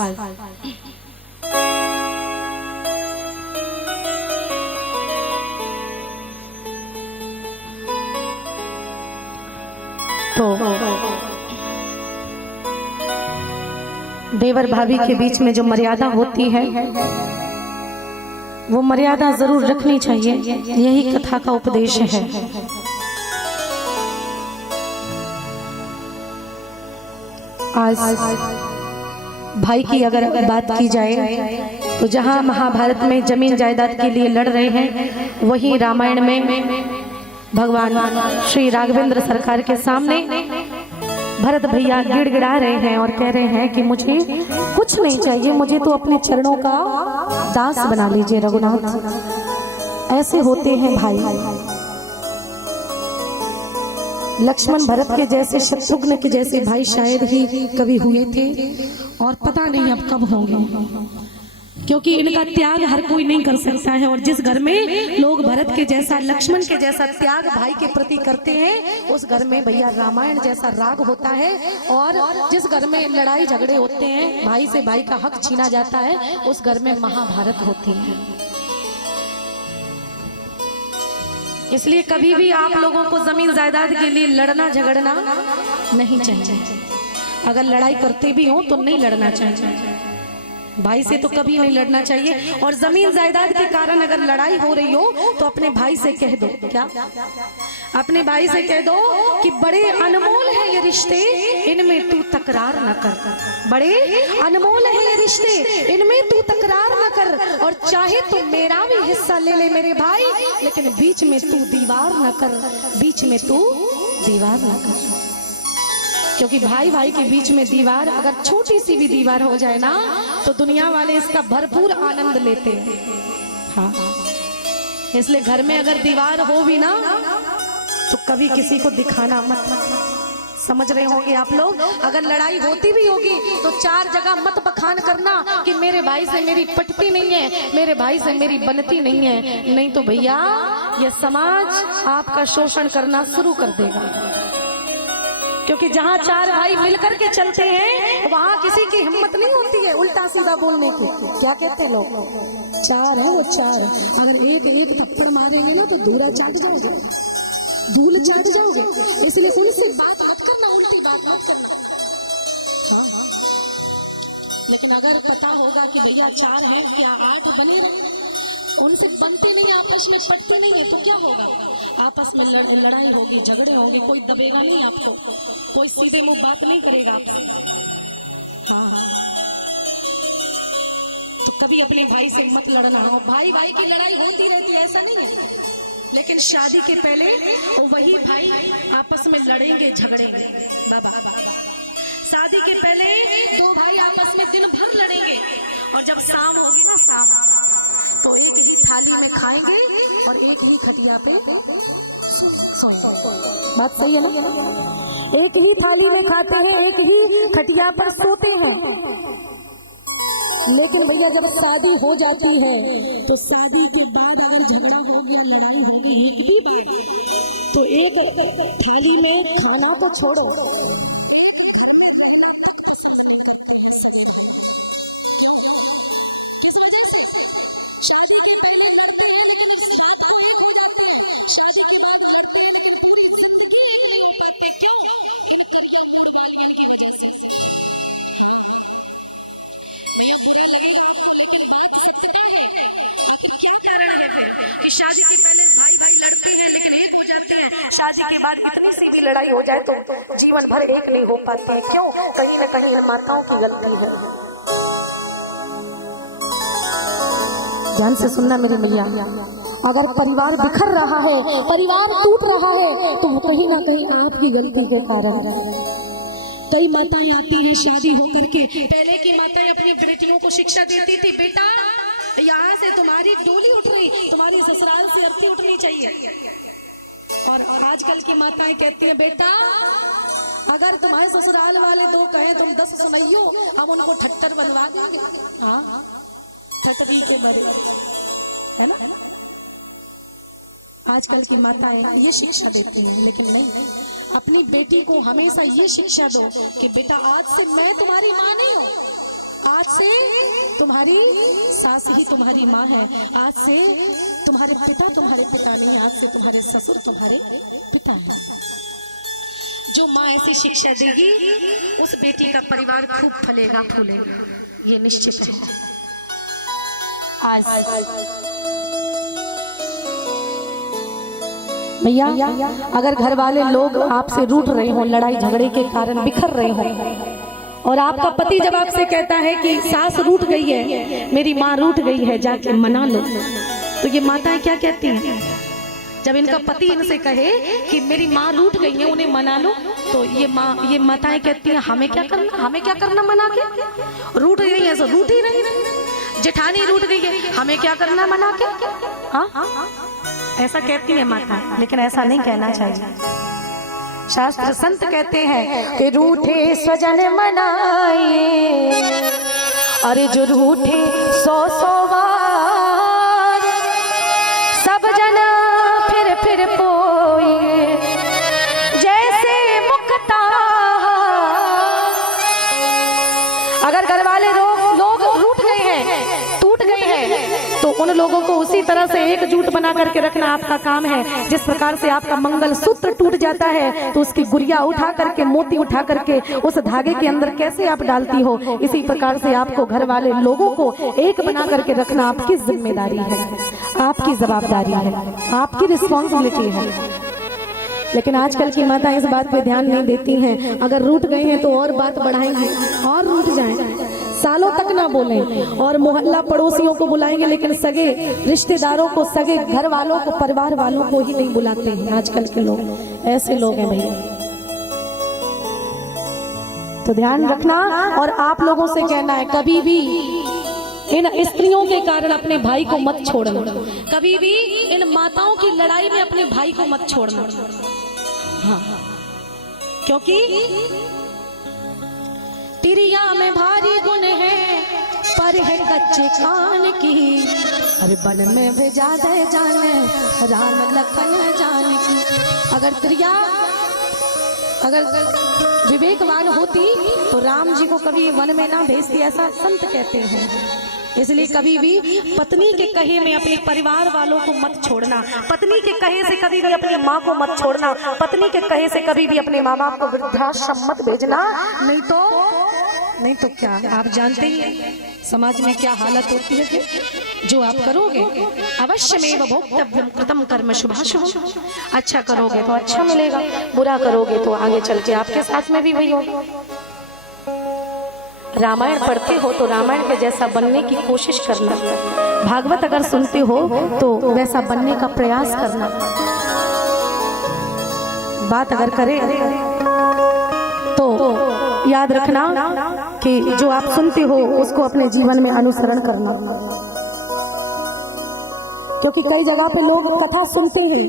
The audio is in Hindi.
तो देवर भाभी के बीच में जो मर्यादा होती है वो मर्यादा जरूर रखनी चाहिए, यही कथा का उपदेश है। आज भाई की अगर बात की जाए तो जहां महाभारत में जमीन जायदाद के लिए लड़ रहे हैं, वहीं रामायण में भगवान श्री राघवेंद्र सरकार के सामने भरत भैया गिड़गिड़ा रहे हैं और कह रहे हैं कि मुझे कुछ नहीं चाहिए, मुझे तो अपने चरणों का दास बना लीजिए रघुनाथ। ऐसे होते हैं भाई। लक्ष्मण भरत के जैसे, शत्रुघ्न के जैसे भाई शायद ही कभी हुए थे और पता नहीं अब कब होंगे, क्योंकि इनका त्याग हर कोई नहीं कर सकता है। और जिस घर में लोग भरत के जैसा, लक्ष्मण के जैसा त्याग भाई के प्रति करते हैं, उस घर में भैया रामायण जैसा राग होता है। और जिस घर में लड़ाई झगड़े होते हैं, भाई से भाई का हक छीना जाता है, उस घर में महाभारत होती है। इसलिए कभी भी आप लोगों को जमीन जायदाद के लिए लड़ना झगड़ना नहीं चाहिए। अगर लड़ाई करते भी हो तो नहीं लड़ना चाहिए, भाई से तो कभी नहीं लड़ना चाहिए। और जमीन जायदाद के कारण अगर लड़ाई हो रही हो तो अपने भाई से कह दो, क्या अपने भाई से कह दो कि बड़े अनमोल है ये रिश्ते, इनमें तू तकरार न कर। बड़े अनमोल है ये रिश्ते, इनमें तू तकरार न कर। और चाहे तू मेरा भी हिस्सा ले ले मेरे भाई, लेकिन बीच में तू दीवार न कर, बीच में तू दीवार न कर। क्योंकि भाई भाई के बीच में दीवार, अगर छोटी सी भी दीवार हो जाए ना, तो दुनिया वाले इसका भरपूर आनंद लेते हैं। हाँ, इसलिए घर में अगर दीवार हो भी ना तो कभी किसी को दिखाना मत। समझ रहे होंगे आप लोग। अगर लड़ाई होती भी होगी तो चार जगह मत बखान करना कि मेरे भाई से मेरी पटती नहीं है, मेरे भाई से मेरी बनती नहीं है। नहीं तो भैया ये समाज आपका शोषण करना शुरू कर देगा। क्योंकि जहाँ चार भाई मिलकर के चलते हैं, वहाँ किसी की हिम्मत नहीं होती है उल्टा सीधा बोलने की। क्या कहते हैं लोग, चार है वो चार, अगर एक एक थप्पड़ मारेंगे ना तो धूरा चाट जाओगे, धूल चाट जाओगे। इसलिए उनसे बात मत करना, उल्टी बात मत करना। लेकिन अगर पता होगा कि भैया चार है, क्या आठ बनी रहे, उनसे बनते नहीं, आपस में पटते नहीं है, तो क्या होगा, आपस में लड़ाई होगी, झगड़े होंगे, कोई दबेगा नहीं आपको, कोई सीधे मुंह बात नहीं करेगा आपसे। हाँ, तो कभी अपने भाई से मत लड़ना। हो भाई भाई की लड़ाई होती रहती है, ऐसा नहीं है, लेकिन शादी के पहले वही भाई आपस में लड़ेंगे झगड़ेंगे। बाबा, शादी के पहले दो भाई आपस में दिन भर लड़ेंगे, और जब शाम होगी ना, शाम तो एक ही थाली में खाएंगे और एक ही खटिया पे सोएंगे। बात सही है ना? एक ही थाली में खाते हैं, एक ही खटिया पर सोते हैं। लेकिन भैया जब शादी हो जाती है तो शादी के बाद अगर झगड़ा हो गया, लड़ाई होगी एक भी बार, तो एक थाली में खाना तो छोड़ो, शादी के पहले भाई भाई लड़ते हैं लेकिन एक हो जाते हैं, शादी के बाद इतनी सी भी लड़ाई हो जाए तो जीवन भर एक नहीं हो पाते हैं। क्यों? कहीं न कहीं माताओं की गलती है। ध्यान से सुनना मेरी मैया, अगर परिवार बिखर रहा है, परिवार टूट रहा है, तो कहीं ना कहीं आपकी गलती के कारण। कई माताएं आती हैं शादी होकर के, पहले की माताएं अपनी बेटियों को शिक्षा देती थी, बेटा यहाँ से तुम्हारी डोली उठ रही, तुम्हारी ससुराल से अर्थी उठनी चाहिए। और आजकल की माताएं कहती हैं, बेटा अगर तुम्हारे ससुराल वाले दो कहें तुम 10 सुनइयो, हम उनको ठट्टर बनवा देंगे। हाँ, ठट्टरी के बड़े है ना। आजकल की माताएं ये शिक्षा देती हैं, लेकिन नहीं, अपनी बेटी को हमेशा ये शिक्षा दो कि बेटा आज से मैं तुम्हारी माँ नहीं हूँ, आज से तुम्हारी सास ही तुम्हारी माँ है, आज से तुम्हारे पिता नहीं, आज से तुम्हारे ससुर तुम्हारे पिता नहीं। जो माँ ऐसी शिक्षा देगी उस बेटी का परिवार खूब फलेगा फूलेगा, ये निश्चित है। आज भैया अगर घर वाले लोग आपसे रूठ रहे हो, लड़ाई झगड़े के कारण बिखर रहे हो, और आपका पति जब आपसे कहता है कि सास रूठ गई है, मेरी माँ रूठ गई है, जाके मना लो, तो ये माताएं क्या कहती हैं? जब इनका पति इनसे कहे कि मेरी माँ रूठ गई है, उन्हें मना लो, तो ये माताएं कहती हैं हमें क्या करना मना के? रूठ गई है तो रूठ ही रही, जेठानी रूठ गई है, हमें क्या करना मना के? हाँ, ऐसा कहती है माता, लेकिन ऐसा नहीं कहना चाहिए। शास्त्र संत कहते हैं कि रूठे स्वजन मनाए, अरे जो रूठे 100 बार, सब जना फिर पोए, जैसे मुक्ता। अगर घर वाले लोग रूठ गए हैं, टूट गए हैं, तो उन लोगों को उसी तरह से एकजुट बना करके रखना आपका काम है। जिस प्रकार से आपका मंगल सूत्र टूट जाता है तो उसकी गुड़िया उठा करके, मोती उठा करके उस धागे के अंदर कैसे आप डालती हो, इसी प्रकार से आपको घर वाले लोगों को एक बना करके रखना आपकी जिम्मेदारी है, आपकी जवाबदारी है, आपकी रिस्पॉन्सिबिलिटी है। लेकिन आजकल की माता इस बात पे ध्यान नहीं देती हैं। अगर रूठ गए हैं तो और बात बढ़ाएंगे और रूठ जाएं, सालों तक ना बोलें, और मोहल्ला पड़ोसियों को बुलाएंगे, लेकिन सगे रिश्तेदारों को, सगे घर वालों को, परिवार वालों को ही नहीं बुलाते हैं। आजकल के लोग ऐसे लोग हैं भैया, तो ध्यान रखना। और आप लोगों से कहना है, कभी भी इन स्त्रियों के कारण अपने भाई को मत छोड़ना, कभी भी इन माताओं की लड़ाई में अपने भाई को मत छोड़ना। हाँ, क्योंकि तिरिया में भारी गुण है, पर है कच्चे कान की, अरे बन में भेजा दे जाने राम लखन जाने की। अगर तिरिया विवेकवान होती तो राम जी को कभी वन में ना भेजती, ऐसा संत कहते हैं। इसलिए कभी भी पत्नी के कहे में अपने परिवार वालों को मत छोड़ना, पत्नी के कहे से कभी भी अपनी माँ को मत छोड़ना, पत्नी के कहे से कभी भी अपने माँ बाप को वृद्धाश्रम मत भेजना। नहीं तो क्या, आप जानते ही हैं समाज में क्या हालत होती है कि जो आप करोगे अवश्यमेव भोक्तव्यम कृतं कर्म शुभाशुभम्। अच्छा करोगे तो अच्छा मिलेगा, बुरा करोगे तो आगे चल के आपके साथ में भी वही होगा। रामायण पढ़ते हो तो रामायण के जैसा बनने की कोशिश करना, भागवत अगर सुनते हो तो वैसा बनने का प्रयास करना। बात अगर करें तो याद रखना कि जो आप सुनते हो उसको अपने जीवन में अनुसरण करना, क्योंकि कई जगह पे लोग कथा सुनते हैं